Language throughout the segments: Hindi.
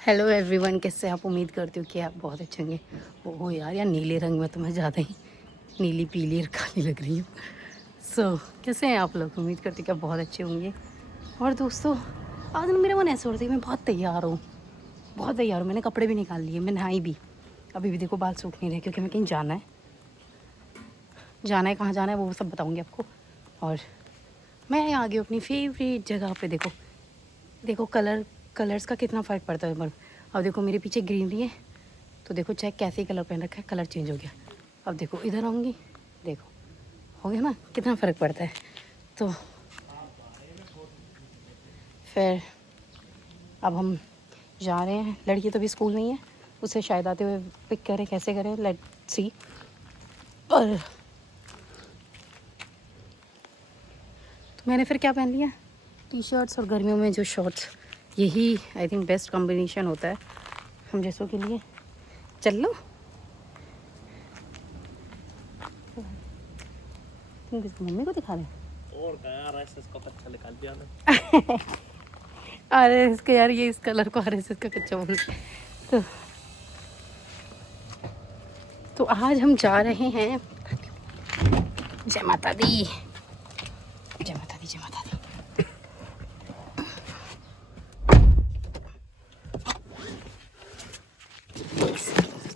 हेलो एवरीवन, कैसे आप? उम्मीद करती हूँ कि आप बहुत अच्छे होंगे। ओह यार नीले रंग में तो मैं ज़्यादा ही नीली पीली और काली लग रही हूँ। कैसे हैं आप लोग? उम्मीद करती हूँ कि आप बहुत अच्छे होंगे। और दोस्तों, आज ना मेरा मन ऐसा हो रहा था कि मैं बहुत तैयार हूँ, बहुत तैयार हूँ। मैंने कपड़े भी निकाल लिए, मैं नहाई भी। अभी भी देखो बाल सूख नहीं रहे क्योंकि मैं कहीं जाना है। कहाँ जाना है वो सब बताऊँगी आपको। और मैं आ गई अपनी फेवरेट जगह पे। देखो कलर्स का कितना फ़र्क पड़ता है। अब देखो मेरे पीछे ग्रीनरी है, तो देखो चाहे कैसे ही कलर पहन रखा है, कलर चेंज हो गया। अब देखो इधर आऊँगी, देखो हो गया ना, कितना फ़र्क पड़ता है। तो फिर अब हम जा रहे हैं। लड़की तो अभी स्कूल नहीं है, उसे शायद आते हुए पिक करें, कैसे करें, लेट्स सी। और तो मैंने फिर क्या पहन लिया, टी शर्ट्स और गर्मियों में जो शॉर्ट्स। यही आई थिंक बेस्ट कॉम्बिनेशन होता है हम जैसों के लिए। चल लो, तुम किसको, मम्मी को दिखा रहे हैं? और क्या यार, ऐसे इसका कच्चा निकाल दिया ना। अरे इसके यार, ये इस कलर को RSS का कच्चा बोल। तो तो आज हम जा रहे हैं। जय माता दी, जय माता दी, जय माता दी।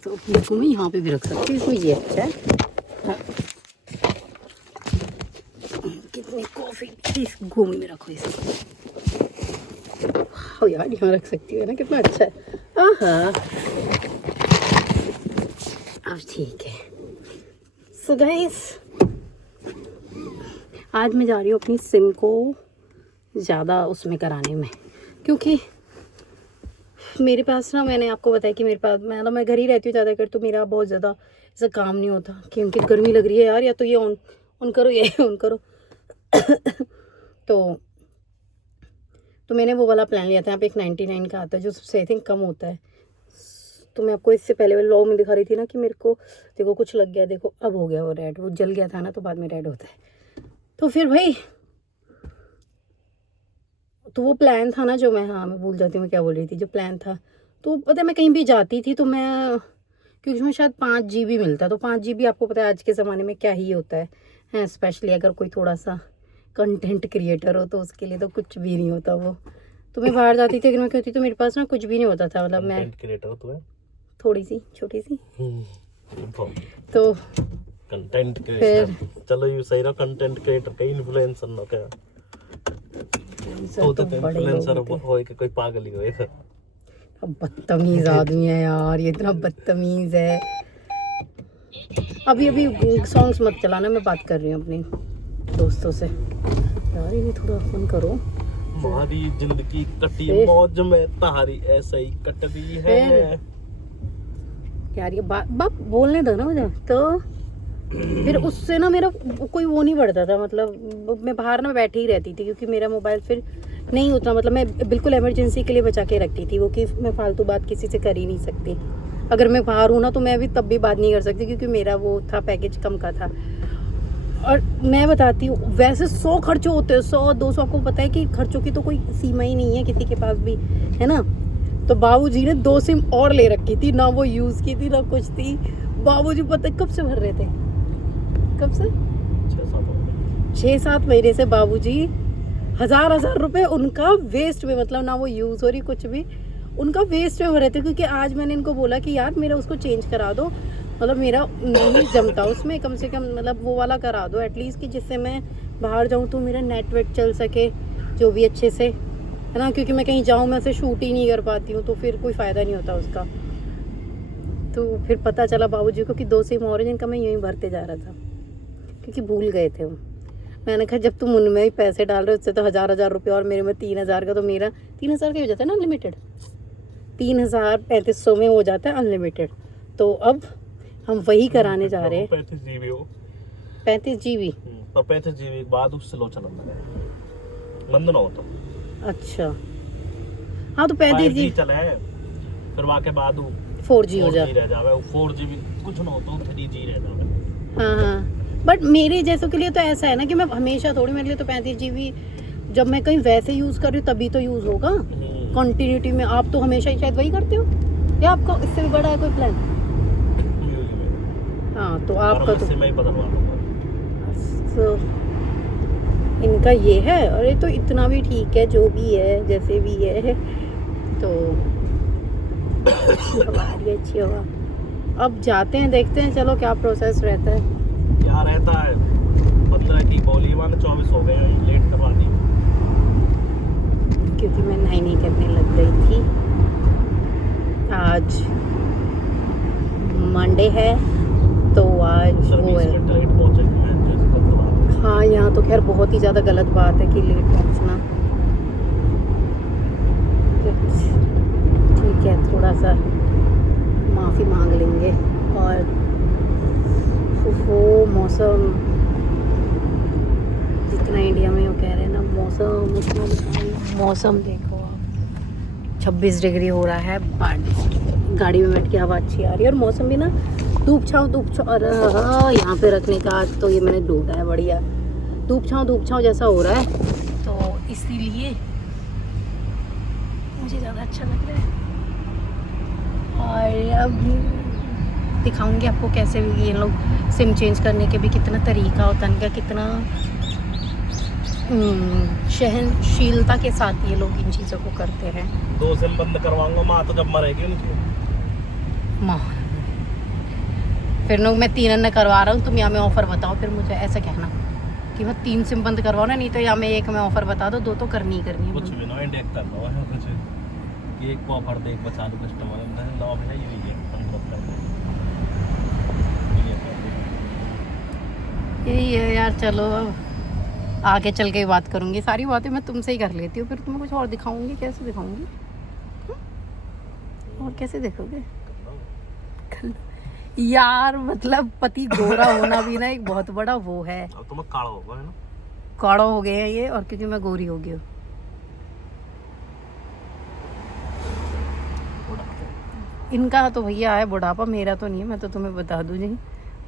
तो इसको मैं यहाँ पे भी रख सकती हूँ, इसमें ये अच्छा है। हाँ। कितनी कॉफ़ी इस घूमी में रखो इसको। हाँ यार, यहाँ रख सकती हूँ ना, कितना अच्छा है। आहा, अब ठीक है। सो गाइस, आज मैं जा रही हूँ अपनी सिम को ज़्यादा उसमें कराने में, क्योंकि मेरे पास ना, मैंने आपको बताया कि मेरे पास मैं घर ही रहती हूँ ज़्यादा कर, तो मेरा बहुत ज़्यादा ऐसा काम नहीं होता, क्योंकि गर्मी लग रही है यार। या तो ये ऑन करो, ये ऑन करो। तो मैंने वो वाला प्लान लिया था। यहाँ पे एक 99 का आता है जो सबसे आई थिंक कम होता है। तो मैं आपको इससे पहले वाले व्लॉग में दिखा रही थी ना कि मेरे को देखो कुछ लग गया, देखो अब हो गया वो रेड। वो जल गया था ना, तो बाद में रेड होता है। तो फिर भाई, तो वो प्लान था ना जो मैं भूल जाती हूँ मैं क्या बोल रही थी। जो प्लान था, तो पता है मैं कहीं भी जाती थी तो मैं, क्योंकि उसमें शायद 5 GB मिलता। तो 5 GB आपको पता है आज के ज़माने में क्या ही होता है, स्पेशली अगर कोई थोड़ा सा कंटेंट क्रिएटर हो तो उसके लिए तो कुछ भी नहीं होता वो। तो मैं बाहर जाती थी, अगर मैं कहती तो मेरे पास ना कुछ भी नहीं होता था। मतलब मैं कंटेंट क्रिएटर तो है, थोड़ी सी छोटी सी। तो तो कंटेंट फिर क्रिएटर, चलो यू सही रहा, कंटेंट क्रिएटर का इन्फ्लुएंसर ना क्या तो बड़े इन्फ्लुएंसर लोग होते। होए के कोई पागल ही होए। अब बदतमीज आदमी है यार, ये इतना बदतमीज है। अभी सॉन्ग्स मत चलाना, मैं बात कर रही हूँ अपने दोस्तों से। यार ये थोड़ा फोन करो। हमारी जिंदगी कटी मौज में, तारी ऐसे ही कट रही है। यार ये बात बोलने दो ना मुझे। तो फिर उससे ना मेरा कोई वो नहीं बढ़ता था। मतलब मैं बाहर ना बैठी ही रहती थी, क्योंकि मेरा मोबाइल फिर नहीं होता। मतलब मैं बिल्कुल इमरजेंसी के लिए बचा के रखती थी वो, कि मैं फालतू बात किसी से कर ही नहीं सकती। अगर मैं बाहर हूँ ना तो मैं भी तब भी बात नहीं कर सकती, क्योंकि मेरा वो था पैकेज कम का था। और मैं बताती हूँ, वैसे 100 खर्चे होते हैं, 100-200। आपको पता है कि खर्चों की तो कोई सीमा ही नहीं है किसी के पास भी, है ना। तो बाबूजी ने 2 सिम और ले रखी थी ना, वो यूज़ की थी ना कुछ थी। बाबूजी पता है कब से भर रहे थे, कब से 6-7 महीने से बाबूजी 1000 रुपए उनका वेस्ट में, मतलब ना वो यूज़ हो रही कुछ भी, उनका वेस्ट में भरे थे। क्योंकि आज मैंने इनको बोला कि यार मेरा उसको चेंज करा दो, मतलब मेरा नहीं जमता उसमें, कम से कम मतलब वो वाला करा दो एटलीस्ट, कि जिससे मैं बाहर जाऊँ तो मेरा नेटवर्क चल सके जो भी अच्छे से, है ना। क्योंकि मैं कहीं जाऊँ, मैं उसे शूट ही नहीं कर पाती हूँ, तो फिर कोई फ़ायदा नहीं होता उसका। तो फिर पता चला बाबूजी को कि 2 सिम और जिनका मैं यूँ ही भरते जा रहा था, क्योंकि भूल गए थे वो। मैंने कहा जब तुम उनमें ही पैसे डाल रहे हो, उससे तो 1000 रुपये और मेरे में 3000 का, तो मेरा 3000 का हो जाता है ना अनलिमिटेड। 3000 3500 में हो जाता है अनलिमिटेड। तो अब हम वही कराने जा रहे हैं। 35 GB हो, 35 GB। पर 35 GB के बाद उससे लो चलन लगा बंद ना हो तो। अच्छा हाँ, तो 35 5G GB चला है, फिर वहाँ के बाद 4G हो जाए। रह जावे, 4GB कुछ ना हो तो 3G रह जावे। हाँ हाँ, बट मेरे जैसों के लिए तो ऐसा है ना कि मैं हमेशा थोड़ी, मेरे लिए तो 35 GB जब मैं कहीं वैसे यूज़ कर रही हूँ तभी तो यूज़ होगा, कंटिन्यूटी में। आप तो हमेशा ही शायद वही करते हो, या आपका इससे भी बड़ा है कोई प्लान? हाँ तो आपका तो मैं ही बदलवा दूंगा। तो इनका ये है। अरे तो इतना भी ठीक है, जो भी है जैसे भी है। तो अच्छी हवा आ रही है, अच्छी हवा। अब जाते हैं, देखते हैं चलो क्या प्रोसेस रहता है। क्या रहता है, 15 की बोली माने 24 हो गए हैं, लेट करवा दी। क्योंकि मैं नहीं करने लग गई थी। आज मंडे है तो आज वो है। लेट पहुंचेंगे मैं जैसे बदलवा। हाँ यहाँ तो खैर बहुत ही ज़्यादा गलत बात है कि लेट पहुँचना। ठीक है, थोड़ा सा माफ़ी मांग लेंगे। और वो मौसम जितना इंडिया में वो कह रहे हैं ना, मौसम उतना मौसम देखो आप, 26 डिग्री हो रहा है। गाड़ी में बैठ के हवा अच्छी आ रही है, और मौसम भी ना धूप छाँव और यहाँ पे रखने का आज तो ये मैंने ढूंढा है बढ़िया, धूप छाँव जैसा हो रहा है, तो इसीलिए मुझे ज़्यादा अच्छा लग रहा है। और अब दिखाऊंगी आपको कैसे भी ये लोग सिम चेंज करने के भी कितना तरीका होता है इनका, कितना सहनशीलता के साथ ये लोग इन चीज़ों को करते हैं। 2 सिम बंद करवाऊंगा, माँ तो जब मरेगी उनकी माँ फिर लोग मैं 3 अन्य करवा रहा हूँ, तुम यहाँ में ऑफ़र बताओ, फिर मुझे ऐसा कहना कि मैं 3 सिम बंद करवाओ ना, नहीं तो यहाँ में 1 में ऑफ़र बता दो, 2 तो करनी ही करनी है। कुछ भी ना इंडेक्स कर लो है कुछ, एक ऑफर दे, एक बचा लो कस्टमर है, लॉब है यही है। यही है यार, चलो अब आगे चल के बात करूँगी, सारी बातें मैं तुमसे ही कर लेती हूँ, फिर तुम्हें कुछ और दिखाऊंगी। कैसे दिखाऊंगी? और कैसे देखोगे यार? मतलब पति गोरा होना भी ना एक बहुत बड़ा वो है। अब तुम्हें काला होगा है ना, काड़ा हो गए हैं ये, और क्योंकि मैं गोरी हो गई हूँ। इनका तो भैया है बुढ़ापा, मेरा तो नहीं है, मैं तो तुम्हें बता दूँ जी।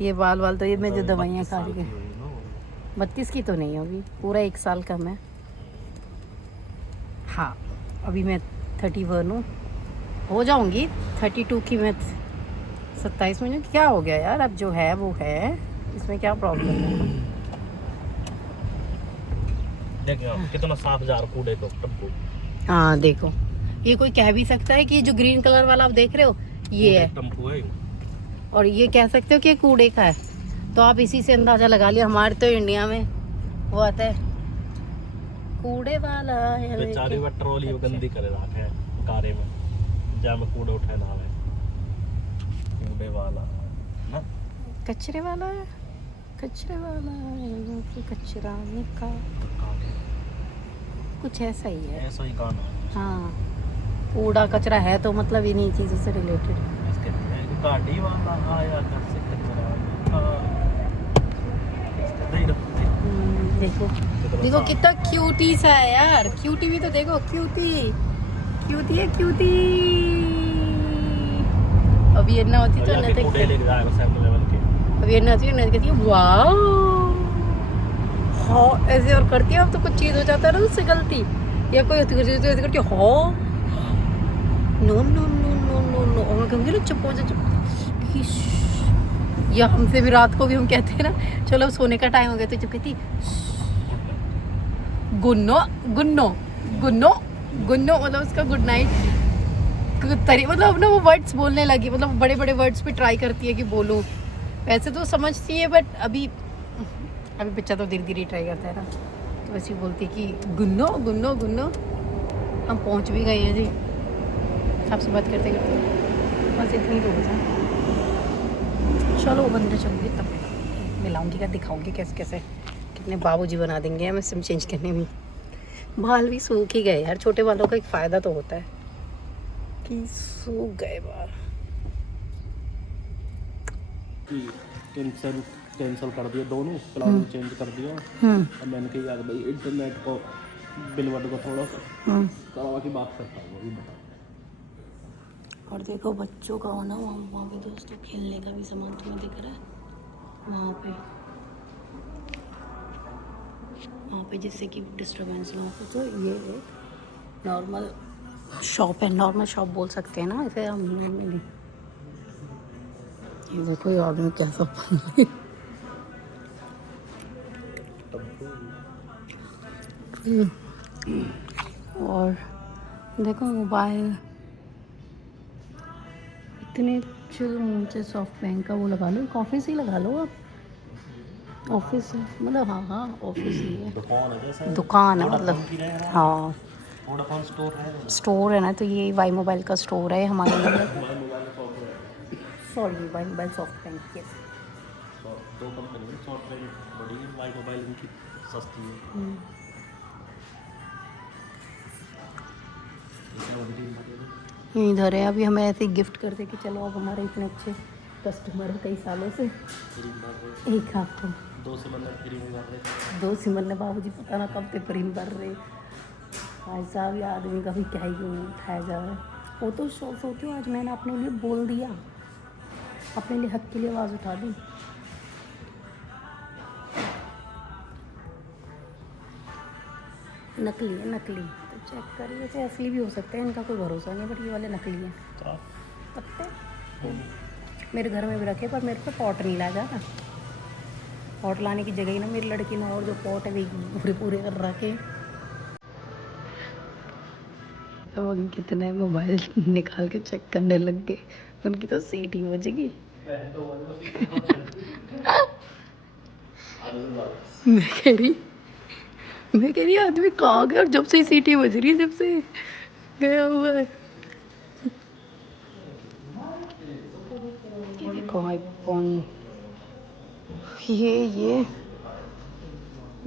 ये बाल तो ये मैं जो दवाइयाँ खा रही हूँ, 32 की तो नहीं होगी, पूरा 1 साल कम है। हाँ अभी मैं 31 हूँ, हो जाऊँगी 32 की मैं 27 में। क्या हो गया यार, अब जो है वो है, इसमें क्या प्रॉब्लम है? देखो कितना साफ जा रहा कूड़े को टप्पू। हाँ देखो, ये कोई कह भी सकता है कि जो ग्रीन कलर वाला आप देख रहे हो ये है, टम्पू है, और ये कह सकते हो कि कूड़े का है, तो आप इसी से अंदाजा लगा लिया। हमारे तो इंडिया में वो आता है कूड़े वाला है। बेचारी वो ट्रॉली गंदी करे रखे है गाड़ी में, जहाँ में कूड़े उठाए ना आवे, कूड़े वाला ना, कचरे वाला है, कचरे वाला है, कचरा निकाल, कुछ ऐसा ही है, ऐसा ही गाना है। हाँ कूड़ा कचरा है तो मतलब इन्हीं चीज़ों से रिलेटेड। इसके गाड़ी वाला आया घर से कचरा देखो देखो कितना क्यूटी सा है यार, क्यूटी भी तो देखो, क्यूटी क्यूटी है, क्यूटी। अब ये ना होती तो न कूड़े लेके जाएगा 7 लेवल के, अब ये ना होती न कहती वाह हाँ ऐसे और करती है। अब तो कुछ चीज़ हो जाता है ना उससे गलती, या कोई होती है तो ऐसे करती है हाँ no no no no no no, और मैं कहूँगी ना चुप हो जा, चुप। या हमसे भी रात को भी हम कहते हैं ना चलो सोने का टाइम हो गया, तो चुप कहती गुन्नो गुन्नो गुन्नो गुन्नो, मतलब उसका गुड नाइट मतलब ना वो वर्ड्स बोलने लगी, मतलब बड़े बड़े वर्ड्स पे ट्राई करती है कि बोलूँ। वैसे तो समझती है बट अभी बच्चा तो धीरे धीरे ट्राई करता है ना, तो वैसे ही बोलती है कि गुन्नो गुन्नो गुन्नो। हम पहुँच भी गए हैं जी, आपसे बात करते करते बस इतनी दूर है। चलो अंदर चलूँगी तब मिलाऊंगी, क्या दिखाऊंगी कैसे कैसे कितने बाबूजी बना देंगे हमें सिम चेंज करने में। बाल भी सूख ही गए यार, छोटे बालों का एक फ़ायदा तो होता है कि सूख गए बाल। कैंसिल कर दिया दोनों, प्लान चेंज कर दिया। अब मैंने कहा यार भाई इंटरनेट को बिल वर्ड को थोड़ा सा करवा की बात करता हूँ अभी, बता। और देखो बच्चों का होना वहाँ पे दोस्तों खेलने का भी सामान तुम्हें दिख रहा है वहाँ पे जिससे कि डिस्टर्बेंस ना हो। तो ये एक नॉर्मल शॉप है, नॉर्मल शॉप बोल सकते हैं ना इसे हम। ये देखो ये आदमी कैसा और देखो मोबाइल इतने अच्छे मुझे सॉफ्ट बैंक का वो लगा लो, एक ऑफिस ही लगा लो आप। ऑफिस है मतलब, हाँ हाँ ऑफिस ही है, दुकान है जैसा, दुकान है मतलब। हाँ वोडाफोन स्टोर है, स्टोर है ना, तो ये वाई मोबाइल का स्टोर है हमारे लिए। मोबाइल मोबाइल शॉप है। Sorry Y mobile soft bank, yes. दो कंपनी है, सॉफ्टवेयर बड़ी है, वाई मोबाइल इनकी सस्ती है। इसमें बड़ी टीम बड़ी है। इधर है, अभी हमें ऐसे ही गिफ्ट कर दे कि चलो अब हमारे इतने अच्छे कस्टमर हो कई सालों से। फ्री में भर रहे, एक हफ्ते 2 से मतलब फ्री में भर रहे। 2 सिमर ने बाबूजी पता ना कब से प्रेम कर रहे। भाई साहब ये आदमी का भी क्या ही उठाया जा रहा है। वो तो सोचो आज मैंने अपने लिए बोल दिया, अपने लिए हक के लिए आवाज़ उठा दी। नकली है नकली, तो चेक करिए, वैसे असली भी हो सकते हैं, इनका कोई भरोसा नहीं, बट ये वाले नकली हैं पत्ते। मेरे घर में भी रखे पर मेरे को पॉट नहीं ला जाता। पॉट लाने की जगह ही ना मेरी लड़की ने और जो पॉट है वे पूरे पूरे कर रखे। तो उनकी कितने मोबाइल निकाल के चेक करने लग गए, उनकी तो सीट ही बजेगी। मैं कह रही आदमी कहाँ गया, और जब से सीटी बज रही है जब से गया हुआ है। ये देखो आईफोन, ये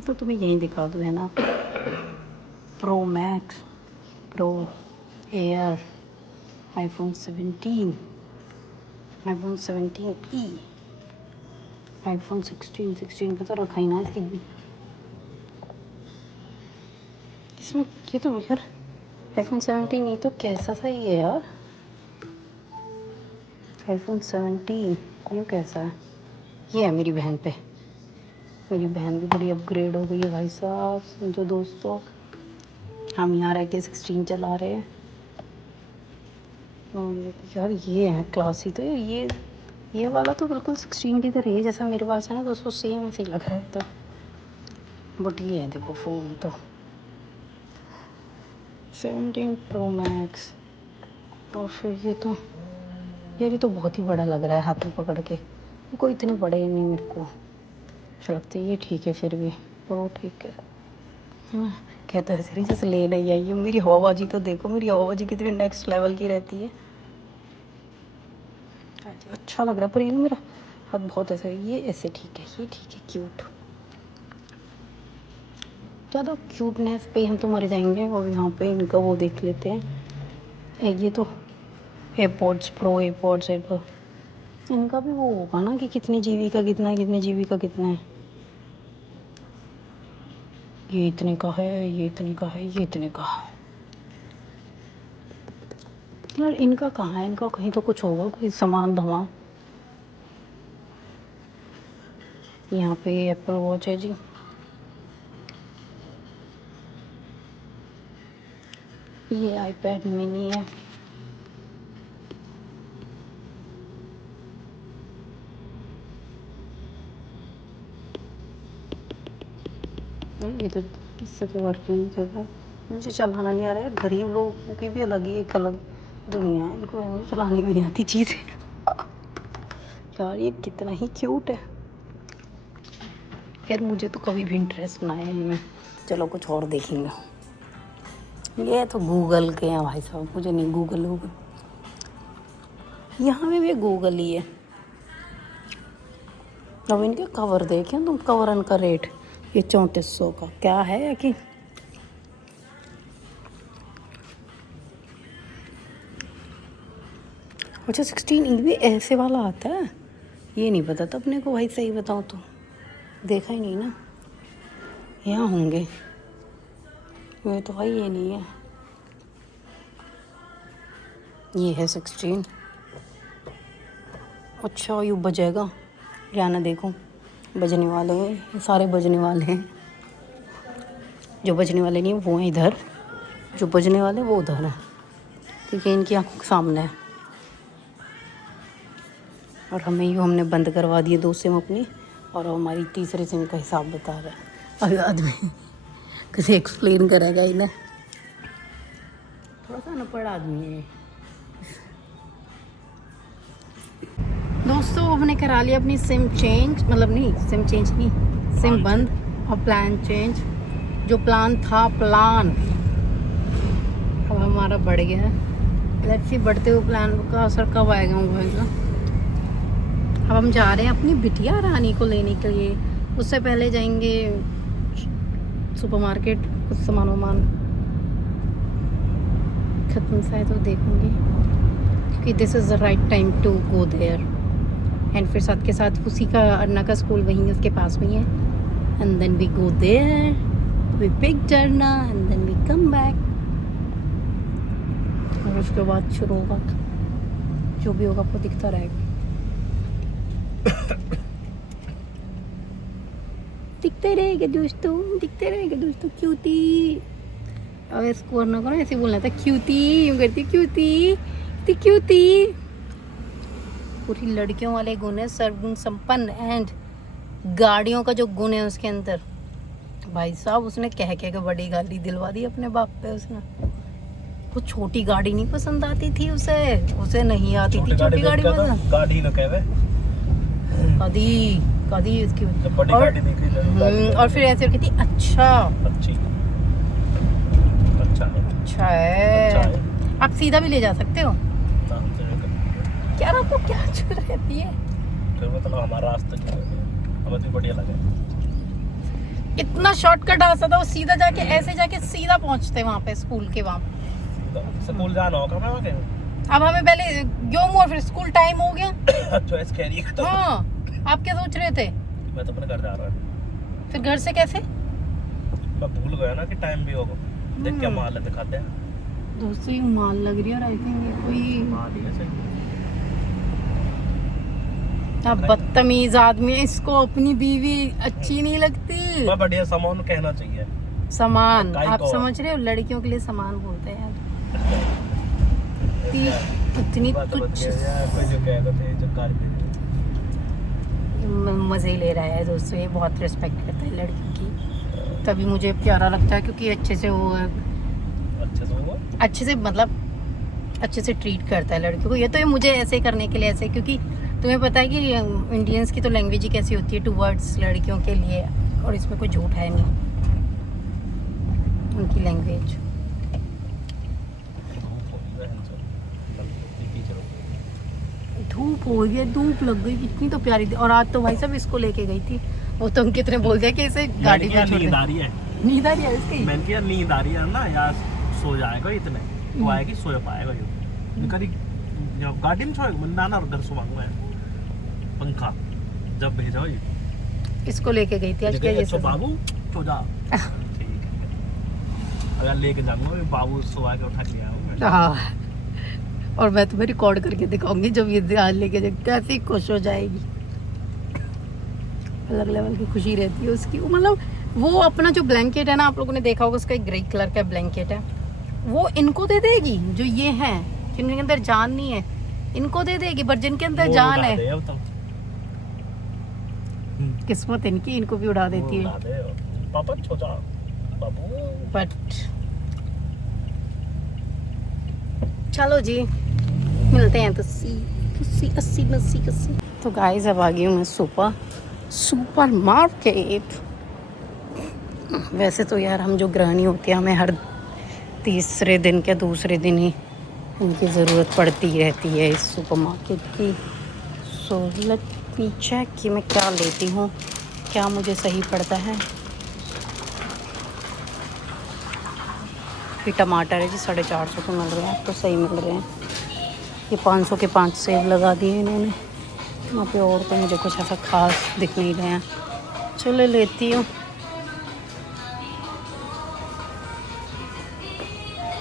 तो तुम्हें यही दिखा दूँ है ना, pro max, pro air, iPhone 17, iPhone 17e, iPhone 16 का तो रखा ही ना इसकी। इसमें ये तो यार आईफोन 17 नहीं तो कैसा सा ही है यार। आईफोन 17 ये कैसा है? ये है मेरी बहन पे। मेरी बहन भी बड़ी अपग्रेड हो गई है भाई साहब, समझो दोस्तों। हम यहाँ रह के 16 चला रहे हैं। यार ये है क्लासी, तो ये वाला तो बिल्कुल 16 की तरह है जैसा मेरे पास है ना दोस्तों, सेम ऐसे ही लग रहा है। तो बट ये है देखो फ़ोन तो 17 प्रो मैक्स। और फिर ये भी तो बहुत ही बड़ा लग रहा है हाथ में पकड़ के। ये कोई इतने बड़े नहीं मेरे को अच्छा लगते, ये ठीक है फिर भी, प्रो ठीक है। कहते हैं सीरीज जैसे ले नहीं आई है। मेरी हवाबाजी तो देखो, मेरी हवाबाजी कितनी नेक्स्ट लेवल की रहती है। अच्छा लग रहा है पर ये ना मेरा हाथ बहुत ऐसा है। ये ऐसे ठीक है, ये ठीक है, क्यूट। ज़्यादा क्यूटनेस पे हम तो मर जाएंगे, और यहाँ पे इनका वो देख लेते हैं। ये तो एयरपॉड्स प्रो, एयरपॉड्स इनका भी वो होगा ना कि कितने जीबी का कितना है, कितने जीबी का कितना है। ये इतने का है, ये इतने का है, ये इतने का है। यार इनका कहाँ है, इनका कहीं तो कुछ होगा, कोई सामान धमा। यहाँ पे एप्पल वॉच है जी। ये आईपैड मिनी है। ये तो किससे तो वर्क नहीं कर रहा, मुझे चलाना नहीं आ रहा है। गरीब लोगों की भी अलग ही एक अलग दुनिया है, इनको चलानी भी नहीं आती चीज़ें। यार ये कितना ही क्यूट है। यार मुझे तो कभी भी इंटरेस्ट ना है इनमें। चलो कुछ और देखेंगे। ये तो गूगल के हैं भाई साहब, मुझे नहीं गूगल। यहाँ में भी गूगल ही है। अब इनके कवर देखें तुम, कवर का रेट ये 3400 का क्या है या कि अच्छा 16 भी ऐसे वाला आता है, ये नहीं पता था अपने को भाई, सही बताऊँ तो देखा ही नहीं ना। यहाँ होंगे ये तो भाई, ये नहीं है, ये है 16। अच्छा यू बजेगा, जाना देखो, बजने वाले हैं ये सारे, बजने वाले हैं। जो बजने वाले नहीं वो हैं इधर, जो बजने वाले वो उधर है। क्योंकि इनकी आंखों के सामने है। और हमें यूँ हमने बंद करवा दिए 2 सिम अपनी, और वो हमारी तीसरे सिम का हिसाब बता रहा है। अभी आदमी किसी एक्सप्लेन करेगा ही ना, थोड़ा सा अनपढ़ आदमी है। दोस्तों हमने करा लिया अपनी सिम चेंज, मतलब नहीं सिम चेंज नहीं, सिम बंद और प्लान चेंज। जो प्लान था प्लान अब हमारा बढ़ गया है। लेट्स सी बढ़ते हुए प्लान का असर कब आएगा मोबाइल का। अब हम जा रहे हैं अपनी बिटिया रानी को लेने के लिए। उससे पहले जाएंगे सुपरमार्केट, कुछ सामान खत्म सा है तो देखूंगी, क्योंकि this is the right time to go there. And फिर साथ के साथ उसी का अन्ना का स्कूल वहीं है, उसके पास में है। And then we go there, we pick जर्ना and then we come back. और उसके बाद शुरू होगा, जो भी होगा आपको दिखता रहेगा। दिखते रहेगा दोस्तों, दिखते रहेगा दोस्तों। क्यूटी, अब इसको ना करो, ऐसे बोलना था क्यूटी, यूँ करती क्यूटी ती क्यूटी। पूरी लड़कियों वाले गुण है, सर्वगुण संपन्न। एंड गाड़ियों का जो गुण है उसके अंदर, भाई साहब उसने कह के बड़ी गाड़ी दिलवा दी अपने बाप पे। उसने वो छोटी गाड़ी नहीं पसंद आती थी उसे नहीं आती थी छोटी गाड़ी पसंद। गाड़ी ना कहवे कदी कदी उसकी बड़ी गाड़ी दिख रही और फिर ऐसे कहती अच्छा अच्छी, अच्छा है, अच्छा है। आप सीधा भी ले जा सकते हो। क्या आपको क्या चल रहती है, फिर मतलब हमारा रास्ता जो है हमें तो बढ़िया लगा। इतना शॉर्टकट रास्ता था, वो सीधा जाके ऐसे जाके सीधा पहुंचते वहाँ पे स्कूल के वहाँ। स्कूल जाना होगा मैं आगे। अब हमें पहले ग्योम और फिर स्कूल टाइम हो गया। चॉइस कह रही है तो हाँ, आप क्या सोच रहे थे? मैं तो अपने घर जा रहा हूँ। फिर घर से कैसे? मैं भूल गया ना कि टाइम भी होगा। देख क्या माल है, दिखाते हैं दोस्तों ये माल लग रही है, और आई थिंक ये कोई माल ही है सही। बदतमीज आदमी है, इसको अपनी बीवी अच्छी नहीं लगती। मैं बढ़िया सामान कहना चाहिए। सामान गाय आप को। समझ रहे हो, लड़कियों के लिए सामान बोलते हैं यार। इतनी तुच्छ कोई जो कहते थे जो कार मजे ले रहा है दोस्तों, ये बहुत रिस्पेक्ट करता है लड़की की, तभी मुझे प्यारा लगता है। क्योंकि अच्छे से वो अच्छे से मतलब अच्छे से ट्रीट करता है लड़कियों को। ये तो ये मुझे ऐसे करने के लिए ऐसे, क्योंकि तुम्हें पता है कि इंडियंस की तो लैंग्वेज ही कैसी होती है टूवर्ड्स लड़कियों के लिए, और इसमें कोई झूठ है नहीं उनकी लैंग्वेज। धूप हो गई, धूप लग गई कितनी तो प्यारी थी। और आज तो भाई साहब इसको लेके गई थी, वो तो कितने बोल दिया कि इसे गाड़ी में छोड़ दे। नींद आ रही है, नींद आ रही है इसकी। मैंने कहा नींद आ रही है ना यार, सो जाएगा इतने वो आएगी, सो पाएगा ये कभी गाड़ी में छोड़ नाना घर सुबह पंखा जब भेजा ये इसको लेके गई थी आज। क्या ये सब बाबू सो जा, ठीक है अगर लेके जाऊंगा बाबू सुबह के उठा के आऊंगा। हाँ, और मैं तुम्हें रिकॉर्ड करके दिखाऊंगी जब ये आज लेके जाए, कैसी खुश हो जाएगी। अलग लेवल की खुशी रहती है उसकी। मतलब वो अपना जो ब्लैंकेट है ना, आप लोगों ने देखा होगा, उसका एक ग्रे कलर का ब्लैंकेट है, वो इनको दे देगी जो ये हैं जिनके अंदर जान नहीं है, इनको दे देगी। पर जिनके अंदर जान है, किस्मत इनकी, इनको भी उड़ा देती है। पापा छोटा बाबू। बट चलो जी, मिलते हैं तो गाइस अब आ गई हूँ मैं सुपर मार्केट। वैसे तो यार हम जो गृहिणी होती है, हमें हर तीसरे दिन के दूसरे दिन ही इनकी ज़रूरत पड़ती रहती है इस सुपर मार्केट की। सो लेट मी चेक कि मैं क्या लेती हूँ, क्या मुझे सही पड़ता है। ये टमाटर है जी 450 के मिल रहे हैं, तो सही मिल रहे हैं। ये 500 के 5 सेब लगा दिए इन्होंने यहाँ पे, और तो मुझे कुछ ऐसा खास दिख नहीं रहे हैं। चलो लेती हूँ।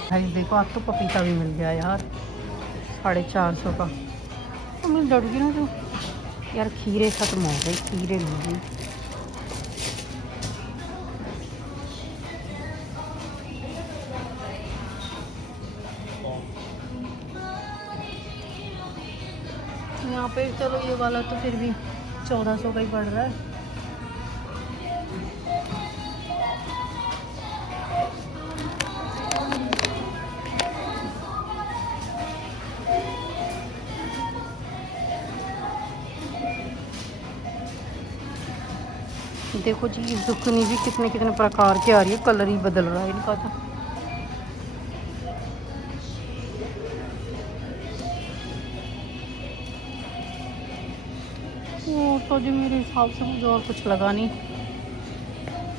भाई देखो, आज तो पपीता भी मिल गया यार 450 का। तो मैं डर गई ना, तो यार खीरे खत्म हो गए, खीरे मिल गए। यहाँ पे चलो ये वाला तो फिर भी 1400 का ही पड़ रहा है। देखो जी जुकनी भी कितने कितने प्रकार की आ रही है, कलर ही बदल रहा है इनका तो। और तो जी मेरे हिसाब से मुझे और कुछ लगा नहीं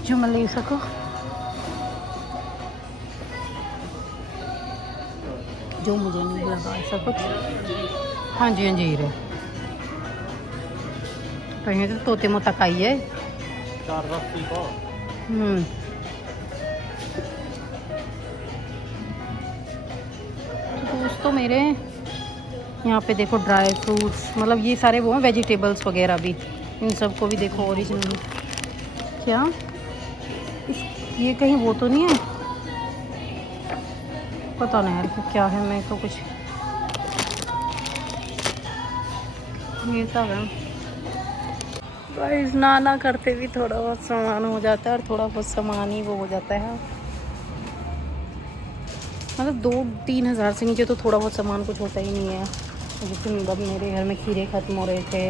जो मैं ले सकूं। जो मुझे नहीं लगा ऐसा कुछ। हाँ जी अंजीर है, कहीं तो तोते मोतक आई है। दोस्तों मेरे यहाँ पे देखो ड्राई फ्रूट्स, मतलब ये सारे वो हैं वेजिटेबल्स वगैरह भी, इन सबको भी देखो ओरिजिनल। क्या ये कहीं वो तो नहीं है, पता नहीं यार कि क्या है, मैं तो कुछ ये सब है। गाइस ना करते भी थोड़ा बहुत सामान हो जाता है, और थोड़ा बहुत सामान ही वो हो जाता है। मतलब 2-3 हज़ार से नीचे तो थोड़ा बहुत सामान कुछ होता ही नहीं है। जैसे मतलब मेरे घर में खीरे ख़त्म हो रहे थे,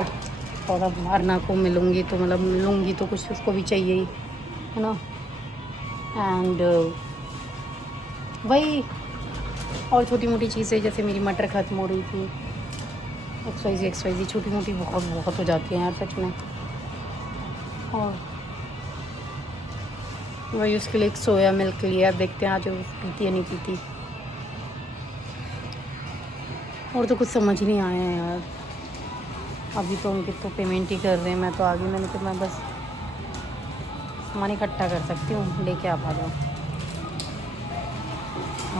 और अब अरना को मिलूँगी तो मतलब लूँगी तो कुछ उसको भी चाहिए ही, है ना। एंड वही और छोटी मोटी चीज़ें, जैसे मेरी मटर ख़त्म हो रही थी, XYZ छोटी मोटी बहुत हो जाती हैं यार सच में। और वही उसके लिए एक सोया मिल्क लिया, देखते हैं आज वो पीती है नहीं पीती। और तो कुछ समझ नहीं आया है यार, अभी तो उनके तो पेमेंट ही कर रहे हैं, मैं तो आगे मैंने तो मैं बस सामान इकट्ठा कर सकती हूँ, लेके आप आ जाओ।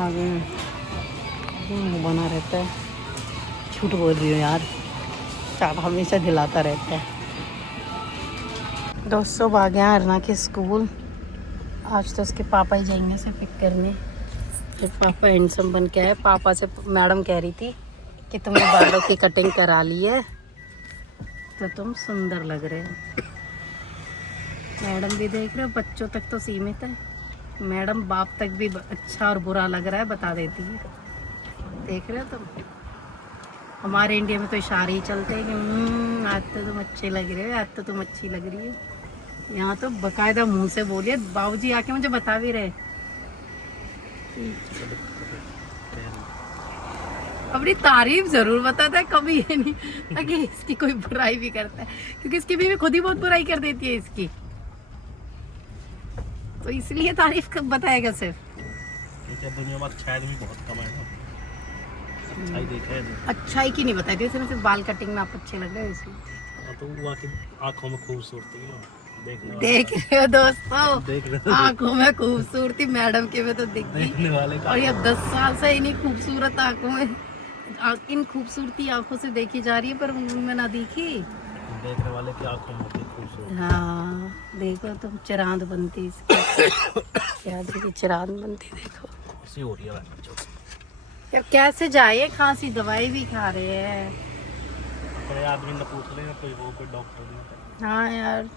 आगे मुँह बना रहता है, झूठ बोल रही हूँ यार, चाट हमेशा दिलाता रहता है। दोस्तों आ गया अरना के स्कूल, आज तो उसके पापा ही जाएंगे उसे पिक करने। तो पापा हैंडसम बन के आए, पापा से मैडम कह रही थी कि तुमने बालों की कटिंग करा ली है तो तुम सुंदर लग रहे हो। मैडम भी देख रहे हो, बच्चों तक तो सीमित है, मैडम बाप तक भी अच्छा और बुरा लग रहा है बता देती है। देख रहे हो तुम, हमारे इंडिया में तो इशारे ही चलते हैं कि आज तो तुम अच्छे लग रहे हो, आज तो तुम अच्छी लग रही हो। यहाँ तो बकायदा मुंह से बोलिए, बाबूजी आके मुझे बता भी रहे। अपनी तारीफ जरूर बताता है, कभी ये नहीं ताकि इसकी कोई बुराई भी करता है, क्योंकि इसकी बीवी खुद ही बहुत बुराई कर देती है इसकी, तो इसलिए तारीफ बताएगा सिर्फ। दुनिया में अच्छा आदमी बहुत कम है ना, अच्छाई देखा है, अच्छाई की नहीं बताई, सिर्फ बाल कटिंग में आप अच्छे लग रहे हो इसलिए। तो वो आंखों में खूबसूरती है, देख रहे हो दोस्तों, आंखों में खूबसूरती मैडम के में तो दिखती, और ये 10 साल से इन्हीं खूबसूरत आंखों में, इन खूबसूरती आंखों से देखी जा रही है, पर उनमें ना दिखी। देखने वाले की आंखों में खूबसूरत। हाँ देखो तुम, चिरांद बनती इसकी क्या देखी, चिरांद बनती देखो ऐसी हो रही है यार। कैसे जाए, खांसी दवाई भी खा रहे हैं। कोई आदमी ने पूछ लेगा, कोई डॉक्टर नहीं। हाँ यार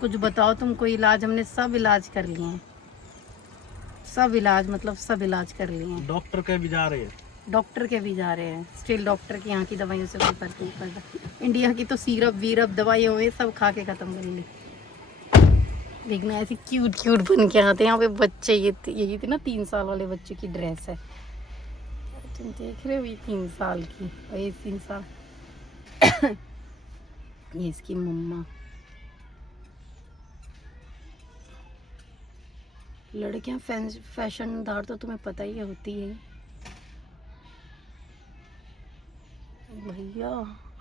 कुछ बताओ तुम, कोई इलाज, हमने सब इलाज कर लिए हैं, सब इलाज मतलब सब इलाज कर लिए हैं। डॉक्टर के भी जा रहे हैं, डॉक्टर के भी जा रहे हैं, स्टिल डॉक्टर की यहाँ की दवाइयों से कोई फर्क नहीं पड़ता। इंडिया की तो सीरप वीरप दवाइयाँ हुए सब खा के ख़त्म कर ली। देखना ऐसे क्यूट बन के आते हैं यहाँ पे बच्चे। यही थी ना 3 साल वाले बच्चे की ड्रेस है, तुम देख रहे हो, ये 3 साल की, और ये 3 साल ये इसकी मम्मा। लड़कियां फैशनदार तो तुम्हें पता ही होती है भैया।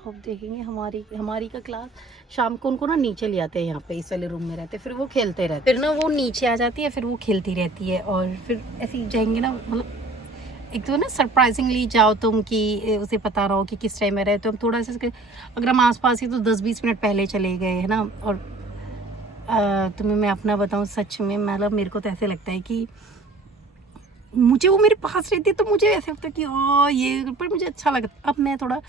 अब देखेंगे हमारी का क्लास शाम को उनको ना नीचे ले आते हैं, यहाँ पे इस वाले रूम में रहते, फिर वो खेलते रहते, फिर ना वो नीचे आ जाती है, फिर वो खेलती रहती है, और फिर ऐसे जाएंगे ना, मतलब एक तो ना सरप्राइजिंगली जाओ तुम कि उसे पता रहो कि किस टाइम में रहे, तो हम थोड़ा सा अगर हम आसपास ही तो 10-20 मिनट पहले चले गए, है ना। और तुम्हें मैं अपना बताऊं, सच में मतलब मेरे को तो ऐसे लगता है कि मुझे वो मेरे पास रहती है तो मुझे ऐसे लगता है कि ये, पर मुझे अच्छा लगता। अब मैं थोड़ा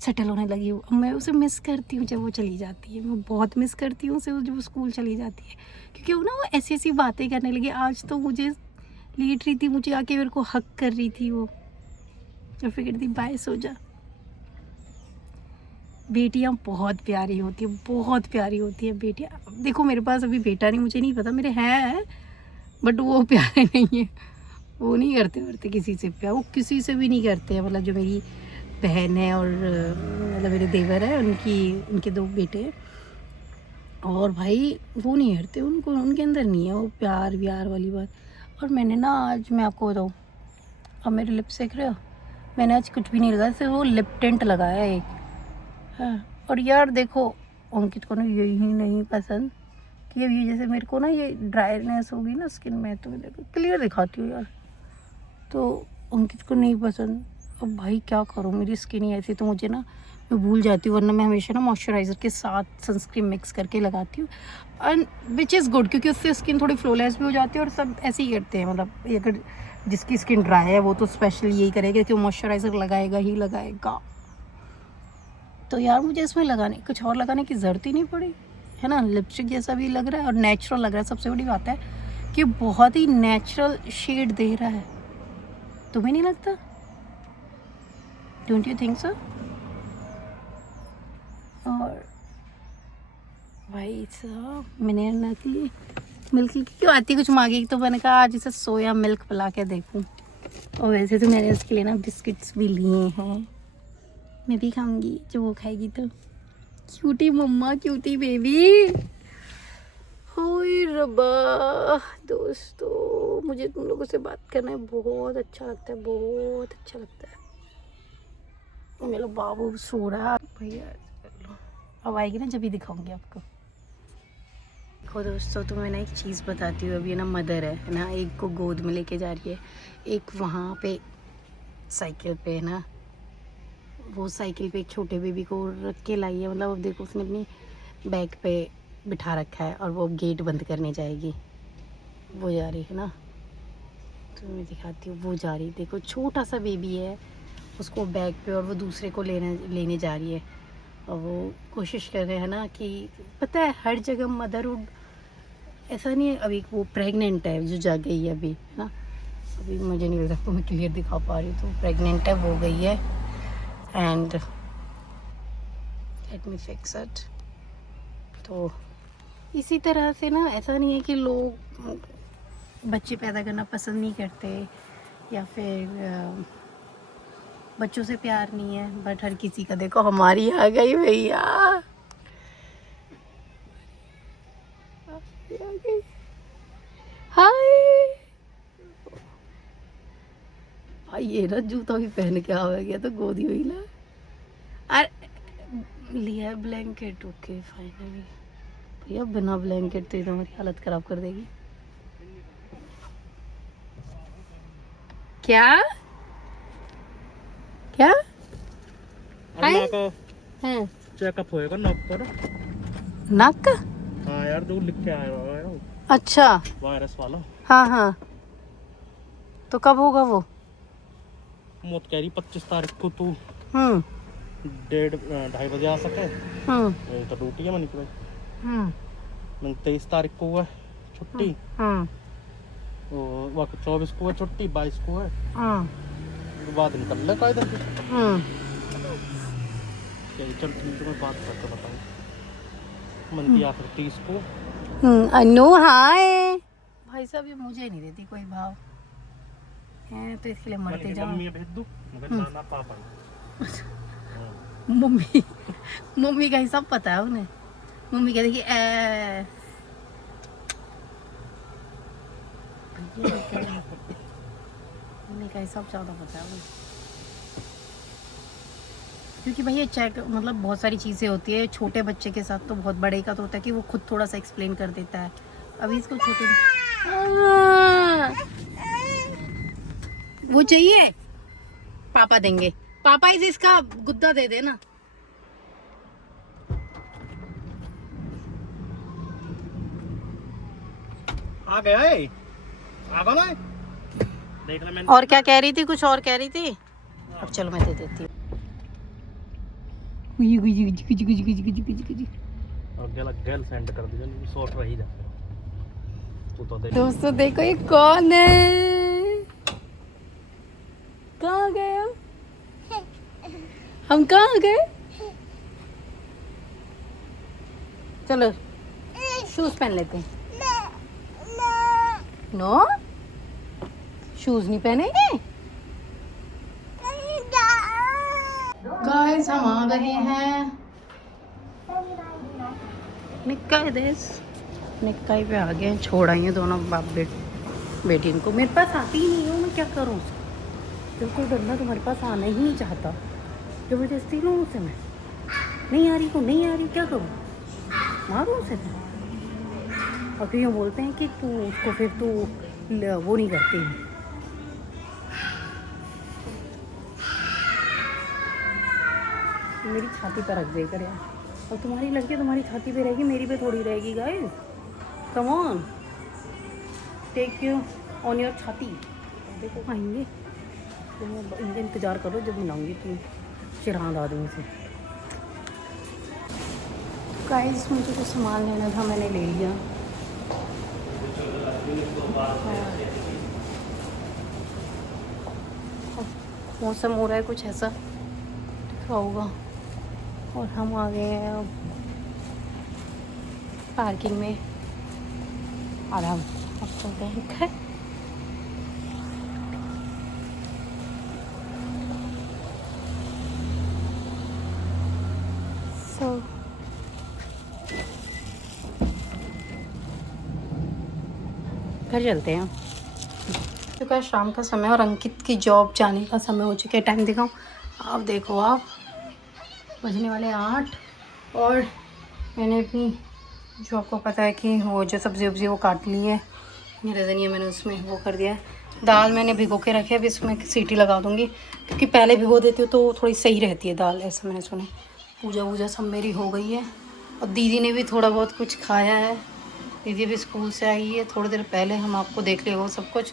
सेटल होने लगी हूँ, अब मैं उसे मिस करती हूँ जब वो चली जाती है। मैं बहुत मिस करती हूँ उसे जब वो स्कूल चली जाती है, क्योंकि वो ना वो ऐसी ऐसी बातें करने लगी। आज तो मुझे लेट रही थी, मुझे आके मेरे को हक कर रही थी वो, और फिर कहती बाय सो जा। बेटियाँ बहुत प्यारी होती है, बहुत प्यारी होती है बेटियाँ। देखो मेरे पास अभी बेटा नहीं, मुझे नहीं पता, मेरे हैं बट वो प्यारे नहीं है, वो नहीं करते किसी से प्यार, वो किसी से भी नहीं करते हैं। मतलब जो मेरी बहन है और मतलब मेरे देवर है, उनके 2 बेटे हैं, और भाई वो नहीं करते, उनको उनके अंदर नहीं है वो प्यार व्यार वाली बात। और मैंने ना आज, मैं आपको बताऊँ, अब मेरे लिप्स देख रहे हो, मैंने आज कुछ भी नहीं लगाया, सिर्फ वो लिप टिंट लगाया है एक। हाँ, और यार देखो अंकित को ना यही नहीं पसंद कि अब ये जैसे मेरे को ना ये ड्राइनेस होगी ना स्किन में, तो मैं देखो क्लियर दिखाती हूँ यार, तो अंकित को नहीं पसंद। अब भाई क्या करूँ, मेरी स्किन ही ऐसी, तो मुझे ना मैं भूल जाती हूँ, वरना मैं हमेशा ना मॉइस्चराइज़र के साथ सनस्क्रीन मिक्स करके लगाती हूँ, एंड विच इज़ गुड, क्योंकि उससे स्किन थोड़ी फ्लोलेस भी हो जाती है। और सब ऐसे ही करते हैं, मतलब अगर जिसकी स्किन ड्राई है वो तो स्पेशल यही करेगा कि वो मॉइस्चराइज़र लगाएगा ही लगाएगा। तो यार मुझे इसमें लगाने, कुछ और लगाने की ज़रूरत ही नहीं पड़ी, है ना। लिपस्टिक जैसा भी लग रहा है और नेचुरल लग रहा है। सबसे बड़ी बात है कि बहुत ही नेचुरल शेड दे रहा है, तुम्हें नहीं लगता? Don't you think so? और भाई साहब मैंने नकली मिल्की की क्यों आती कुछ मांगी, तो मैंने कहा आज इसे सोया मिल्क पिला के देखूं। और वैसे तो मैंने उसके लिए ना बिस्किट्स भी लिए हैं, मैं भी खाऊंगी जब वो खाएगी तो। क्यूटी मम्मा, क्यूटी बेबी। ओए रब्बा दोस्तों, मुझे तुम लोगों से बात करना बहुत अच्छा लगता है, बहुत अच्छा लगता है। और मेरा बाबू सो रहा है भैया, अब आएगी ना जब भी दिखाऊंगी आपको। देखो दोस्तों, तो मैं ना एक चीज़ बताती हूँ। अभी ना मदर है ना, एक को गोद में लेके जा रही है, एक वहाँ पे साइकिल पे है ना, वो साइकिल पे एक छोटे बेबी को रख के लाई है। मतलब अब देखो उसने अपनी बैग पे बिठा रखा है और वो गेट बंद करने जाएगी, वो जा रही है ना, तो मैं दिखाती हूँ। वो जा रही, देखो छोटा सा बेबी है, उसको बैग पे, और वो दूसरे को लेने जा रही है। और वो कोशिश कर रहे हैं ना कि, पता है हर जगह मदरहुड ऐसा नहीं है। अभी वो प्रेग्नेंट है जो जा गई है अभी, है ना, अभी मुझे नहीं लग रहा मैं क्लियर दिखा पा रही हूँ, तो प्रेग्नेंट है, वो गई है। And let me fix it. तो इसी तरह से ना, ऐसा नहीं है कि लोग बच्चे पैदा करना पसंद नहीं करते या फिर बच्चों से प्यार नहीं है, बट हर किसी का, देखो हमारी आ गई भैया, हाय भाई। ये ना जूता भी पहन के आ गया तो गोदी हुई ना, अरे लिया ब्लैंकेट, ओके फाइनली। भैया बिना ब्लैंकेट तो हमारी हालत खराब कर देगी। क्या क्या है? चेकअप होएगा नाक पर। नाक का? हाँ यार, जो लिख के आया हुआ है अच्छा, वायरस वाला। हाँ हाँ, तो कब होगा वो? मौत कह रही 25 तारीख को तू 2:30 बजे आ सके। तो ड्यूटी है मनी की भाई। 23 तारीख को है छुट्टी, और वक्त 24 को है छुट्टी, 22 को है, उसके बाद निकल ले कायदे से। चल ठीक है, मैं बात करके बताऊँ। मन किया फिर 30 को। नो हाय भाई साहब, ये मुझे नहीं देती कोई भाव है, तो इसके लिए मरते जाओ। मम्मी भेज दूँ, मगर ना पापा। मम्मी मम्मी का हिसाब पता है उन्हें। मम्मी कहती कि मम्मी का हिसाब ज़्यादा पता है उन्हें, क्योंकि भैया चेक, मतलब बहुत सारी चीज़ें होती है छोटे बच्चे के साथ, तो बहुत बड़े का तो होता है कि वो खुद थोड़ा सा एक्सप्लेन कर देता है। अभी इसको छोटे वो चाहिए, पापा देंगे, पापा इसे इसका गुद्दा दे देना। आ गया है, आ गया ना। देख ले मैंने। और क्या कह रही थी, कुछ और कह रही थी। अब चलो मैं दे देती हूँ। गल सेंड कर दिया, शॉर्ट रही जा तू तो देख। दोस्तों देखो ये कौन है, कहाँ गए हम कहाँ गए। चलो शूज पहन लेते हैं। नो शूज नहीं पहनेंगे। गाइस हम आ गए हैं निक्काई देश। निक्काई पे आ गए हैं, छोड़ आई हैं दोनों बाप बेटी इनको। मेरे पास आती ही नहीं है, मैं क्या करूँ। बिल्कुल बंदा तुम्हारे पास आना ही नहीं चाहता, जबरदस्ती लो उसे। मैं नहीं आ रही को नहीं आ रही, क्या करूँ, मारूँ उसे मैं। और फिर यूँ बोलते हैं कि तू उसको फिर तू वो नहीं करती। मेरी छाती पर रख दे कर यार। और तुम्हारी लड़की तुम्हारी छाती पे रहेगी, मेरी पे थोड़ी रहेगी guys. Come on, take you on your छाती। देखो आएंगे तो इनका इंतज़ार करो, जब मिलाऊंगी तुम चिरांद आदमी से। गाइस मुझे कुछ सामान लेना था, मैंने ले लिया। मौसम हो रहा है कुछ ऐसा, दिखा होगा। और हम आ गए हैं अब पार्किंग में। और हम अब चलते हैं घर। घर चलते हैं क्योंकि शाम का समय और अंकित की जॉब जाने का समय हो चुका है। टाइम दिखाऊं, आप देखो, आप बजने वाले 8। और मैंने अपनी जो आपको पता है कि वो जो सब्ज़ी वब्ज़ी वो काट ली है। मेरा धनिया मैंने उसमें वो कर दिया है। दाल मैंने भिगो के रखे, अभी इसमें सीटी लगा दूँगी, क्योंकि पहले भिगो देती हूँ तो थोड़ी सही रहती है दाल, ऐसा मैंने सुना। पूजा वूजा सब मेरी हो गई है और दीदी ने भी थोड़ा बहुत कुछ खाया है। दीदी भी स्कूल से आई है थोड़ी देर पहले, हम आपको देख लिया वो सब कुछ।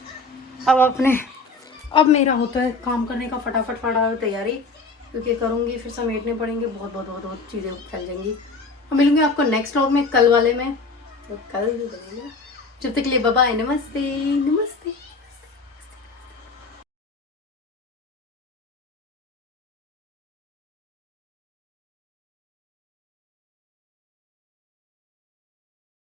अब मेरा होता है काम करने का, फटाफट तैयारी, क्योंकि करूँगी फिर समेटने पड़ेंगे, बहुत चीज़ें फैल जाएंगी। और मिलूँगी आपको नेक्स्ट व्लॉग में, कल वाले में, तो कल भी बनेगा। जब तक के लिए बाय बाय, नमस्ते नमस्ते।